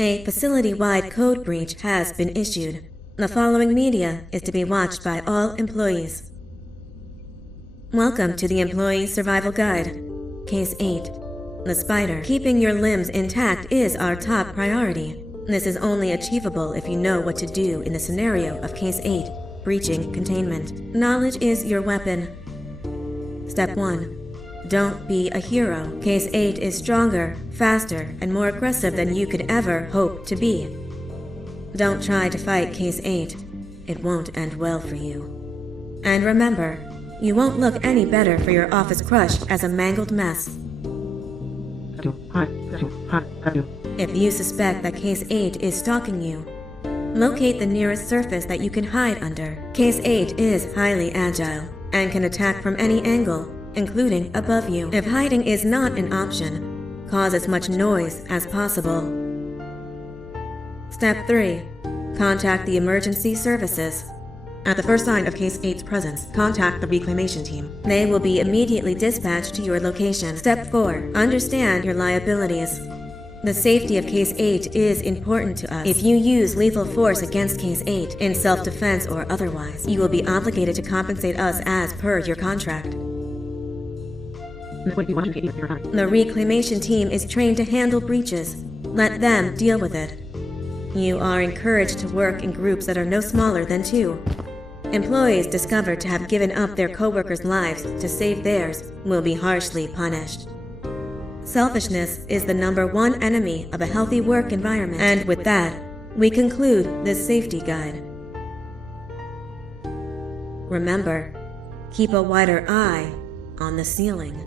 A facility-wide code breach has been issued. The following media is to be watched by all employees. Welcome to the Employee Survival Guide. Case 8. The spider. Keeping your limbs intact is our top priority. This is only achievable if you know what to do in the scenario of Case 8, breaching containment. Knowledge is your weapon. Step 1. Don't be a hero. Case 8 is stronger, faster, and more aggressive than you could ever hope to be. Don't try to fight Case 8. It won't end well for you. And remember, you won't look any better for your office crushed as a mangled mess. If you suspect that Case 8 is stalking you, locate the nearest surface that you can hide under. Case 8 is highly agile and can attack from any angle, including above you. If hiding is not an option, cause as much noise as possible. Step 3. Contact the emergency services. At the first sign of Case 8's presence, contact the reclamation team. They will be immediately dispatched to your location. Step 4. Understand your liabilities. The safety of Case 8 is important to us. If you use lethal force against Case 8, in self-defense or otherwise, you will be obligated to compensate us as per your contract. The reclamation team is trained to handle breaches. Let them deal with it. You are encouraged to work in groups that are no smaller than 2. Employees discovered to have given up their co-workers' lives to save theirs will be harshly punished. Selfishness is the #1 enemy of a healthy work environment. And with that, we conclude this safety guide. Remember, keep a wider eye on the ceiling.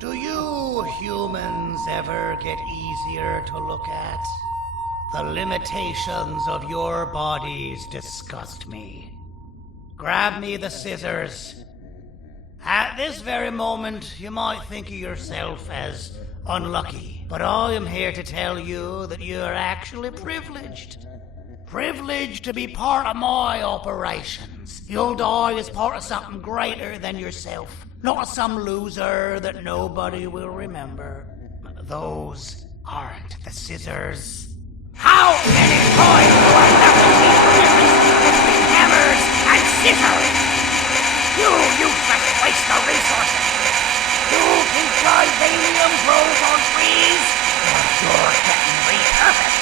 Do you humans ever get easier to look at? The limitations of your bodies disgust me. Grab me the scissors. At this very moment, you might think of yourself as unlucky, but I am here to tell you that you are actually privileged. Privileged to be part of my operations. You'll die as part of something greater than yourself, not as some loser that nobody will remember. Those aren't the scissors. How many times do I have to teach the difference between hammers and scissors? You useless waste of resources! You think titanium grows on trees? Well, you're getting repurposed!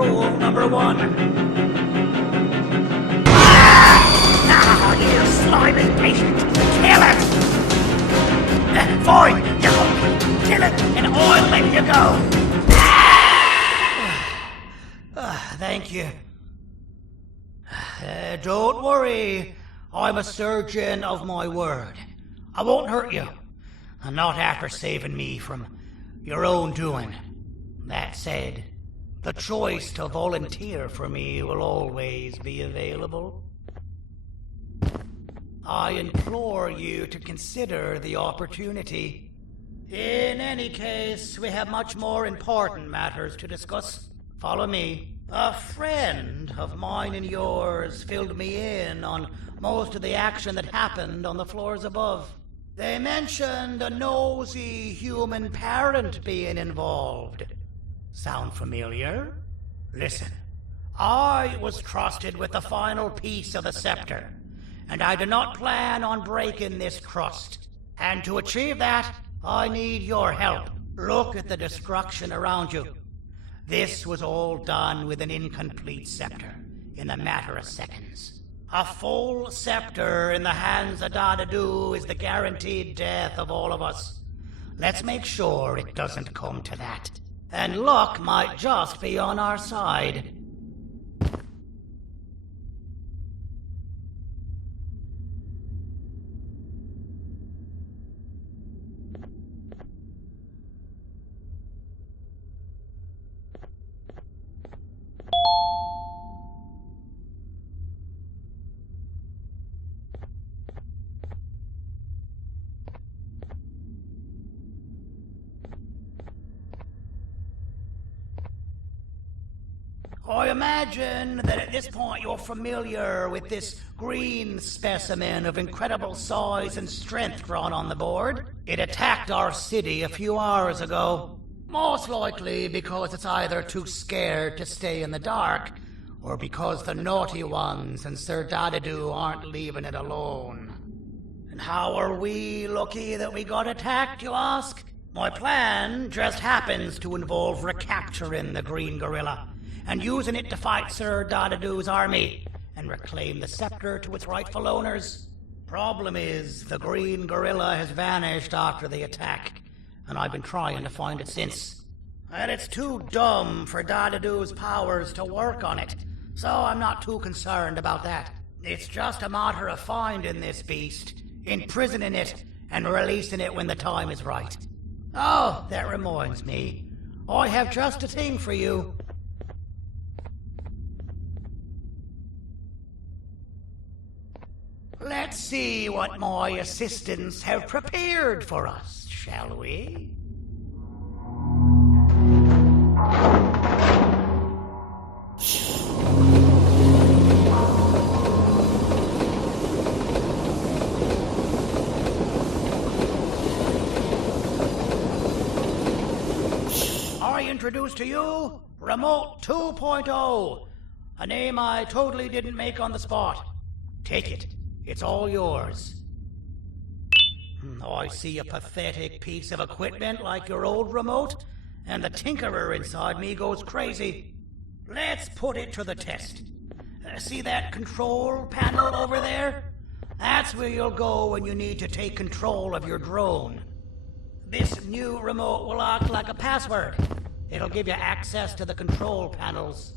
rule number 1. You slimy patient! Kill it! Fine, you go! Kill it, and I'll let you go! Thank you. Don't worry. I'm a surgeon of my word. I won't hurt you. And not after saving me from your own doing. That said, the choice to volunteer for me will always be available. I implore you to consider the opportunity. In any case, we have much more important matters to discuss. Follow me. A friend of mine and yours filled me in on most of the action that happened on the floors above. They mentioned a nosy human parent being involved. Sound familiar? Listen, I was trusted with the final piece of the scepter, and I do not plan on breaking this trust. And to achieve that, I need your help. Look at the destruction around you. This was all done with an incomplete scepter, in a matter of seconds. A full scepter in the hands of Dadadu is the guaranteed death of all of us. Let's make sure it doesn't come to that. And luck might just be on our side. I imagine that at this point you're familiar with this green specimen of incredible size and strength drawn on the board. It attacked our city a few hours ago. Most likely because it's either too scared to stay in the dark, or because the naughty ones and Sir Dadadu aren't leaving it alone. And how are we lucky that we got attacked, you ask? My plan just happens to involve recapturing the green gorilla and using it to fight Sir Dadadu's army and reclaim the scepter to its rightful owners. Problem is, the green gorilla has vanished after the attack, and I've been trying to find it since. And it's too dumb for Dadadu's powers to work on it, so I'm not too concerned about that. It's just a matter of finding this beast, imprisoning it, and releasing it when the time is right. Oh, that reminds me. I have just a thing for you. Let's see what my assistants have prepared for us, shall we? I introduce to you Remote 2.0, a name I totally didn't make on the spot. Take it. It's all yours. I see a pathetic piece of equipment like your old remote, and the tinkerer inside me goes crazy. Let's put it to the test. See that control panel over there? That's where you'll go when you need to take control of your drone. This new remote will act like a password. It'll give you access to the control panels.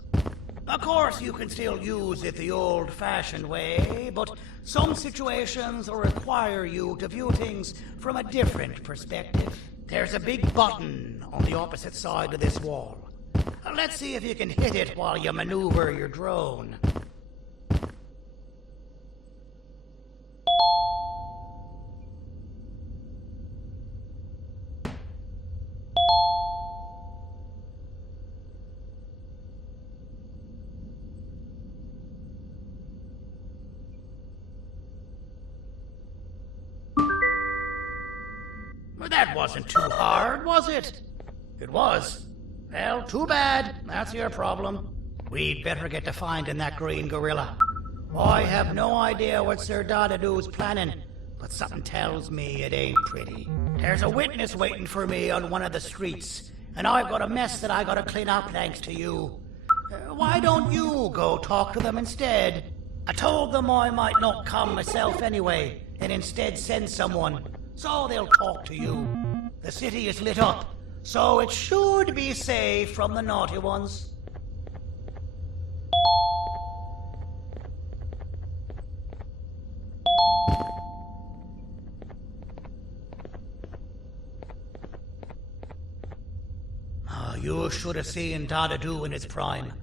Of course, you can still use it the old-fashioned way, but some situations will require you to view things from a different perspective. There's a big button on the opposite side of this wall. Let's see if you can hit it while you maneuver your drone. That wasn't too hard, was it? It was. Well, too bad. That's your problem. We'd better get to finding that green gorilla. I have no idea what Sir Dadadu's planning, but something tells me it ain't pretty. There's a witness waiting for me on one of the streets, and I've got a mess that I gotta clean up thanks to you. Why don't you go talk to them instead? I told them I might not come myself anyway, and instead send someone, so they'll talk to you. The city is lit up, so it should be safe from the naughty ones. You should have seen Dadadu in his prime.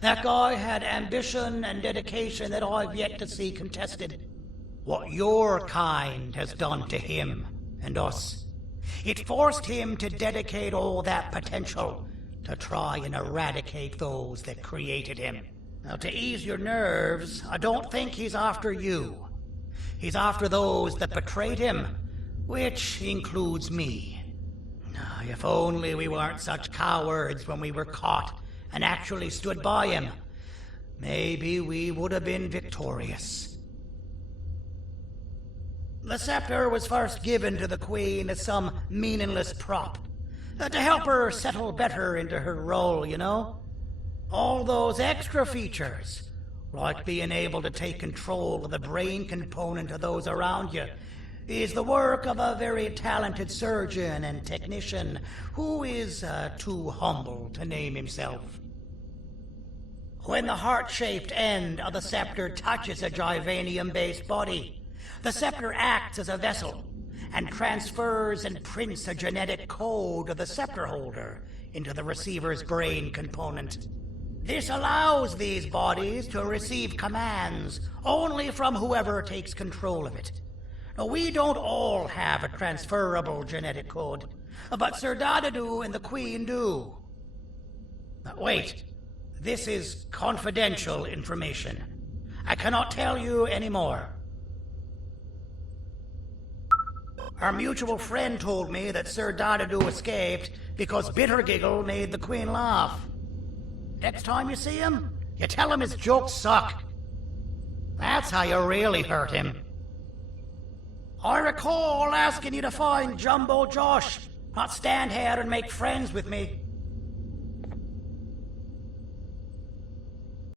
That guy had ambition and dedication that I've yet to see contested. What your kind has done to him and us. It forced him to dedicate all that potential to try and eradicate those that created him. Now, to ease your nerves, I don't think he's after you. He's after those that betrayed him, which includes me. If only we weren't such cowards when we were caught and actually stood by him, maybe we would have been victorious. The scepter was first given to the Queen as some meaningless prop, to help her settle better into her role, you know? All those extra features, like being able to take control of the brain component of those around you, is the work of a very talented surgeon and technician who is too humble to name himself. When the heart-shaped end of the scepter touches a Givanium-based body, the scepter acts as a vessel and transfers and prints a genetic code of the scepter holder into the receiver's brain component. This allows these bodies to receive commands only from whoever takes control of it. Now, we don't all have a transferable genetic code, but Sir Dadadu and the Queen do. Now, wait, this is confidential information. I cannot tell you any more. Our mutual friend told me that Sir Dadadu escaped because Bittergiggle made the Queen laugh. Next time you see him, you tell him his jokes suck. That's how you really hurt him. I recall asking you to find Jumbo Josh, not stand here and make friends with me.